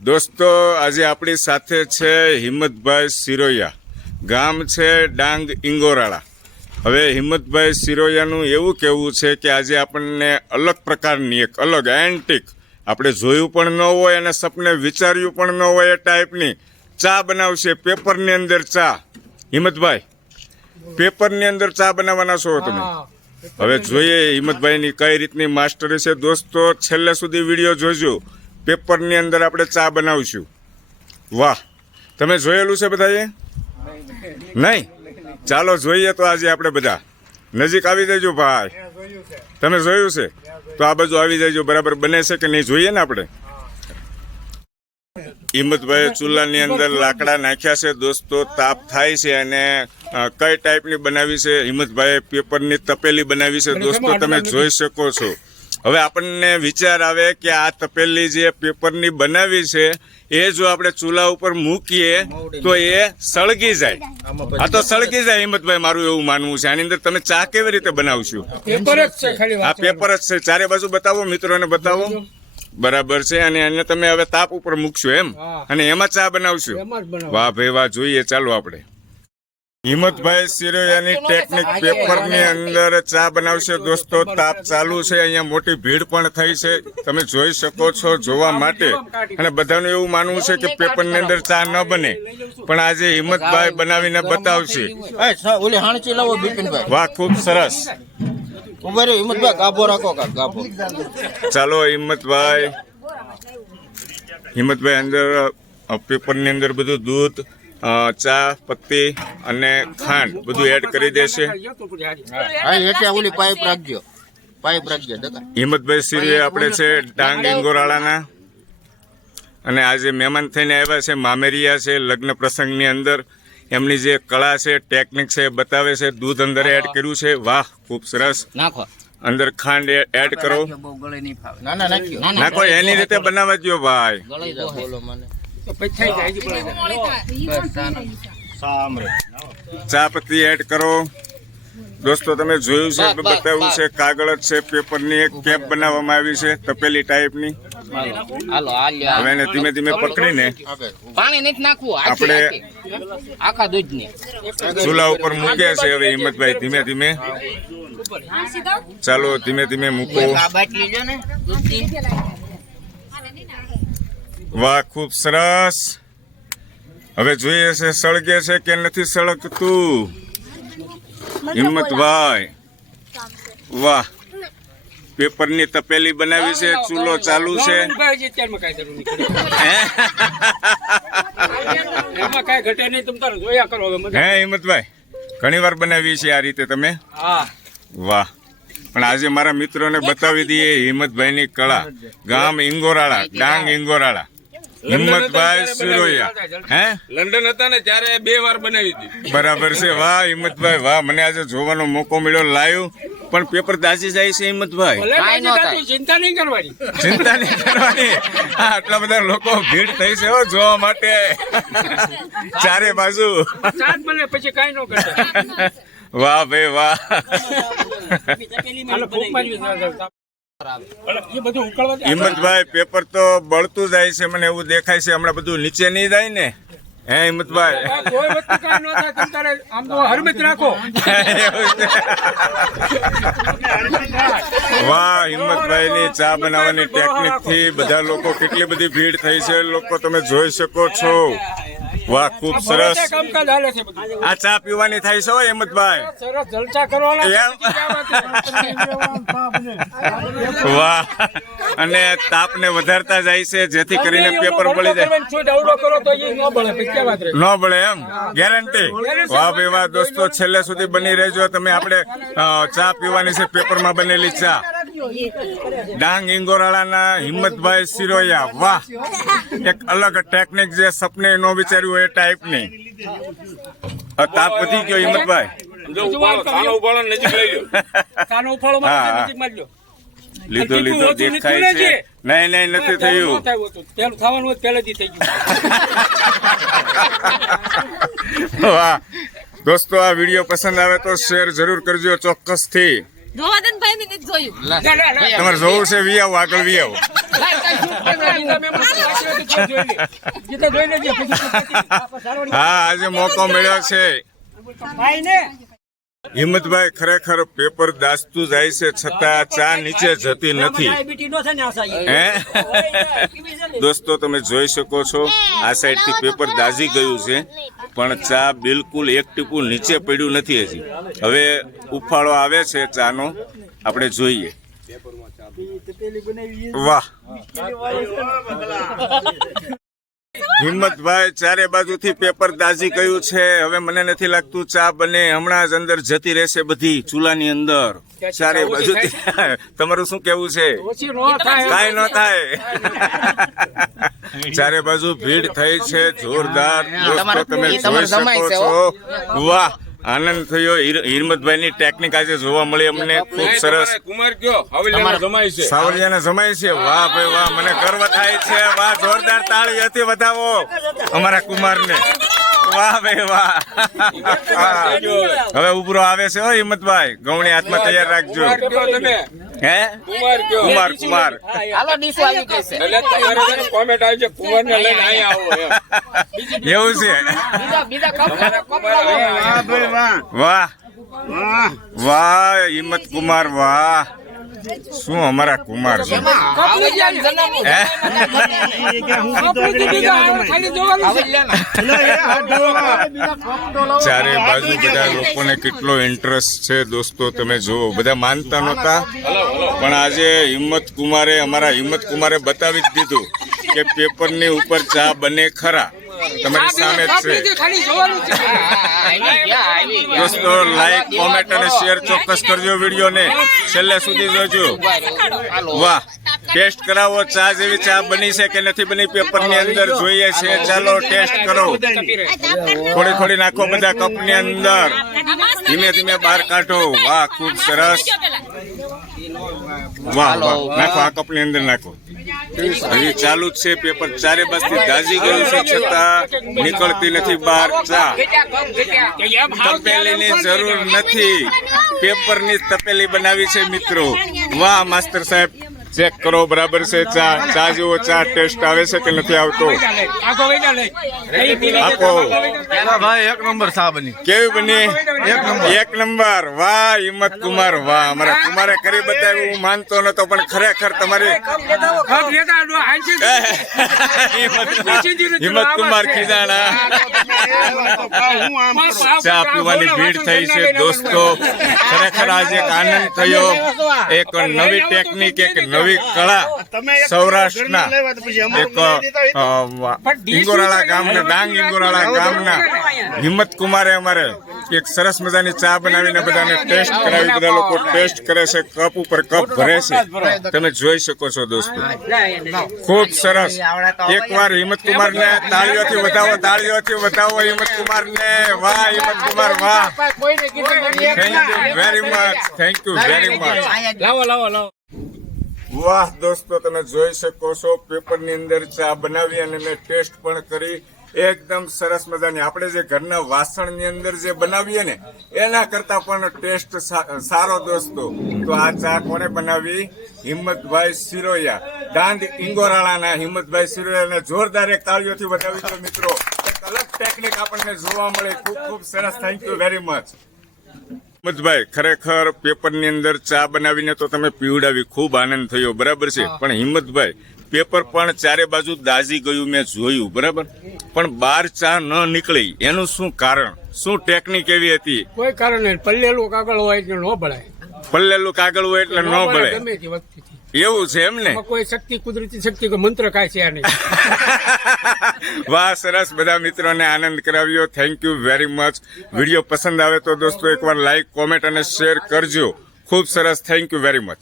દોસ્તો આજે આપણી સાથે છે હિંમતભાઈ સિરોયા, ગામ છે ડાંગ ઇંગોરાળા। હવે હિંમતભાઈ સિરોયાનું એવું કહેવું છે કે આજે આપણને અલગ પ્રકારની એક અલગ એન્ટિક આપણે જોયું પણ ન હોય અને સપને વિચાર્યું પણ ન હોય એ ટાઈપની ચા બનાવશે। પેપરની અંદર ચા। હિંમતભાઈ, પેપરની અંદર ચા બનાવવાના છો તમે? હવે જોઈએ હિંમતભાઈની કઈ રીતની માસ્ટરી છે। દોસ્તો છેલ્લે સુધી વિડીયો જોજો। પેપરની અંદર આપણે ચા બનાવશું। વાહ, તમે જોયેલું છે બધાએ? નહીં? ચાલો જોઈએ તો આજે આપણે બધા નજીક આવી જજો ભાઈ। તમે જોયું છે તો આ બાજુ આવી જજો। બરાબર બને છે કે નહીં જોઈએ ને આપણે। હિંમતભાઈ ચૂલાની અંદર લાકડા નાખ્યા છે દોસ્તો, તાપ થાય છે અને કઈ ટાઈપની બનાવી છે હિંમતભાઈએ? પેપરની તપેલી બનાવી છે દોસ્તો, તમે જોઈ શકો છો। હવે આપણને વિચાર આવે કે આ તપેલી જે પેપરની બનાવી છે એ જો આપણે ચૂલા ઉપર મૂકીએ તો એ સળગી જાય। આ તો સળગી જાય હિંમતભાઈ, મારું એવું માનવું છે। આની અંદર તમે ચા કેવી રીતે બનાવશો? આ પેપર જ છે। ચારે બાજુ બતાવો, મિત્રોને બતાવો। બરાબર છે। અને એને તમે હવે તાપ ઉપર મૂકશો એમ, અને એમાં ચા બનાવશો? વાહ ભાઈ વાહ, જોઈએ ચાલો આપણે। હિંમતભાઈ સિરોયાની ટેકનિક પેપરની અંદર ચા બનાવશે દોસ્તો। તાપ ચાલુ છે, અહીંયા મોટી ભીડ પણ થઈ છે, તમે જોઈ શકો છો જોવા માટે। અને બધાનું એવું માનવું છે કે પેપરની અંદર ચા ન બને, પણ આજે હિંમતભાઈ બનાવીને બતાવશે। વાહ, ખૂબ સરસ। ચાલો હિંમતભાઈ અંદર પેપરની અંદર બધું દૂધ, ચા પત્તી અને ખાંડ બધું એડ કરી દેશે। હિંમતભાઈ સિરિયા આપણે છે ડાંગ ઇંગોરાળાના, અને આજે મહેમાન થઈને આવ્યા છે મામેરિયા છે લગ્ન પ્રસંગની અંદર। એમની જે કળા છે, ટેકનિક છે એ બતાવે છે। દૂધ અંદર એડ કર્યું છે। વાહ, ખૂબ સરસ। અંદર ખાંડ એડ કરો, નાખો, એની રીતે બનાવવા દો ભાઈ। ચા પત્તી એડ કરો દોસ્તો, તમે જોયું છે, બતાવ્યું છે। કાગળ જ છે, પેપરની એક કેપ બનાવવામાં આવી છે તપેલી ટાઈપની। હવે એને ધીમે ધીમે પકડીને આપણે ચૂલા ઉપર મૂકે છે। હવે હિંમતભાઈ ધીમે ધીમે, ચાલો ધીમે ધીમે મૂકો। વાહ, ખૂબ સરસ। હવે જોઈએ છે સળગે છે કે નથી સળગતું। હિંમતભાઈ વાહ, પેપરની તપેલી બનાવી છે, ચૂલો ચાલુ છે। હે હિંમતભાઈ, ઘણી વાર બનાવી છે આ રીતે તમે? વાહ, પણ આજે મારા મિત્રોને બતાવી દઈએ હિંમતભાઈની કળા। ગામ ઇંગોરાળા, ડાંગ ઇંગોરાળા, હિંમતભાઈ સિરોયા। હે, લંડન હતા ને ત્યારે 2 વાર બનાવી હતી। બરાબર છે। વાહ હિંમતભાઈ વાહ, મને આજે જોવાનો મોકો મળ્યો લાઈવ। પણ પેપર દાઝી જાય છે હિંમતભાઈ? ચિંતા નહીં કરવાની। આટલા બધા લોકો ભીડ થઈ છે જોવા માટે ચારે બાજુ। વાહ ભાઈ વાહ। હિંમતભાઈ પેપર તો બળતું જાય છે, મને એવું દેખાય છે। હમણાં બધું નીચે નહીં જાય ને? હે હિંમતભાઈ? વાહ, હિંમતભાઈ ની ચા બનાવવાની ટેકનિક થી બધા લોકો, કેટલી બધી ભીડ થઈ છે લોકો, તમે જોઈ શકો છો। વાહ, ખૂબ સરસ। આ ચા પીવાની થાય છે હિંમતભાઈ? વાહ, અને તાપને વધારતા જાય છે જેથી કરીને પેપર બળી જાય। ન બળે એમ? ગેરંટી? વાહ ભાઈ વાહ દોસ્તો, છેલ્લે સુધી બની રહેજો તમે। આપણે ચા પીવાની છે, પેપરમાં બનેલી ચા। ડાંગ ઇંગોરાળાના હિંમતભાઈ સિરોયા, વાહ, એક અલગ ટેકનિક જે સપને ન વિચાર્યું એ ટાઈપની। તાપ વધી ગયો હિંમતભાઈ? લીધો દેખાય છે? નહીં નથી થયું। વાહ દોસ્તો, આ વિડીયો પસંદ આવે તો શેર જરૂર કરજો ચોક્કસથી। ગોવર્ધનભાઈ ને નથી જોયું. તમારે જોવું છે વી આવો આગળ વી આવો હા આજે મોકો મળ્યો છે હિંમતભાઈ ખરેખર પેપર દાસતું જાય છે છતાં ચા નીચે જતી નથી હે દોસ્તો તમે જોઈ શકો છો આ સાઈડ થી પેપર દાઝી ગયું છે પણ ચા બિલકુલ એક ટીપું નીચે પડ્યું નથી હજી હવે ઉફાળો આવે છે ચાનો આપણે જોઈએ વાહ હિંમતભાઈ ચારે બાજુથી પેપર દાઝી ગયું છે હવે મને નથી લાગતું ચા બને હમણાં જ અંદર જતી રહેશે બધી ચૂલાની અંદર ચારે બાજુથી તમારું શું કેવું છે કાંઈ ન થાય ચારે બાજુ ભીડ થઈ છે જોરદાર દોસ્તો તમે જોઈ શકો છો વાહ આનંદ થયો હિંમતભાઈ ની ટેકનિક આજે જોવા મળી અમને ખૂબ સરસ સાવલિયાના જમાય છે વાહ ભાઈ વાહ મને ગર્વ થાય છે વાહ જોરદાર તાળી હતી વધાવો અમારા કુમાર ને વાહ ભાઈ વાહ હવે ઉભરો આવે છે હો હિંમતભાઈ ગૌણી હાથમાં તૈયાર રાખજો હે કુમાર કુમાર હાલો ડીશો આવી ગઈ છે કોમેન્ટ આવી છે કુમાર ને લઈને અહીંયા આવો એવું છે બીજા કપ વાહ વાહ હિંમત કુમાર વાહ શું અમારા કુમાર છે ચારે બાજુ બધા લોકોને કેટલો ઇન્ટરેસ્ટ છે દોસ્તો તમે જુઓ બધા માનતા નહોતા પણ આજે હિંમત કુમારે અમારા હિંમત કુમારે બતાવી જ દીધું કે પેપરની ઉપર ચા બને ખરા તમારી સામે જ છે દોસ્તો લાઈક કોમેન્ટ અને શેર ચોક્કસ કરજો વિડીયો ને છેલ્લે સુધી જોજો વાહ ટેસ્ટ કરાવો ચા જેવી ચા બની છે કે નથી બની પેપરની અંદર જોઈએ છે ચાલો ટેસ્ટ કરો થોડી થોડી નાખો બધા કપની અંદર ધીમે ધીમે બહાર કાઢો વાહ ખૂબ સરસ વાહ વાહ નાખો આ કપની અંદર નાખો હજી ચાલુ જ છે પેપર ચારે બાજુથી દાઝી ગયું છે છતાં નીકળતી નથી બહાર ચા તપેલીની જરૂર નથી પેપરની તપેલી બનાવી છે મિત્રો વાહ માસ્ટર સાહેબ ચેક કરો બરાબર છે ચા ચા જેવો ચા ટેસ્ટ આવે છે કે નથી આવતો આપો ભાઈ એક નંબર ચા બની કેવી બની એક નંબર વાહ હિંમત કુમાર વાહ અમારા કુમારે કરી બતાવ્યું હું માનતો નતો પણ ખરેખર તમારી હિંમત કુમાર ખીજાણા ચા પીવાની ભીડ થઈ છે દોસ્તો ખરેખર આજે એક આનંદ થયો એક નવી ટેકનિક એક નવી કળા સૌરાષ્ટ્રના એક ઇંગોરાળા ગામના ડાંગ ઇંગોરાળા ગામના હિંમત કુમારે અમારે એક સરસ મજાની ચા બનાવીને બધાને ટેસ્ટ કરાવી બધા લોકો ટેસ્ટ કરે છે કપ ઉપર કપ ભરે છે તમે જોઈ શકો છો દોસ્તો ખૂબ સરસ એકવાર હિંમત કુમાર ને તાળીઓથી વધાવો હિંમત કુમાર ને વાહ હિંમત કુમાર વાહ થેન્ક યુ વેરી મચ વાહ દોસ્તો તમે જોઈ શકો છો પેપરની અંદર ચા બનાવી અને મેં ટેસ્ટ પણ કરી એકદમ સરસ મજાની આપણે જે ઘરના વાસણની અંદર જે બનાવીએ ને એના કરતા પણ ટેસ્ટ સારો દોસ્તો તો આ ચા કોને બનાવી હિંમતભાઈ સિરોયા ડાંગ ઇંગોરાળાના હિંમતભાઈ સિરોયાને જોરદાર એક તાળીઓથી વધાવી દો મિત્રો એક અલગ ટેકનિક આપણને જોવા મળે ખૂબ ખૂબ સરસ thank you very much Himmatbhai ખરેખર પેપરની અંદર ચા બનાવીને તો તમે પીવડાવી ખૂબ આનંદ થયો બરાબર છે પણ હિંમતભાઈ પેપર પણ ચારે બાજુ દાઝી ગયું મેં જોયું બરાબર પણ બહાર ચા ન નીકળી એનું શું કારણ શું ટેકનિક એવી હતી કોઈ કારણ નહીં પલ્લેલું કાગળ હોય એટલે ન ભળાય પલ્લેલું કાગળ હોય એટલે ન ભળે એવું છે એમ ને કોઈ શક્તિ કુદરતી શક્તિ કોઈ મંત્ર કાંઈ છે નહીં વાહ સરસ બધા મિત્રોને આનંદ કરાવ્યો thank you very much video પસંદ આવે તો દોસ્તો એકવાર લાઈક કોમેન્ટ અને શેર કરજો ખૂબ સરસ થેન્ક યુ વેરી મચ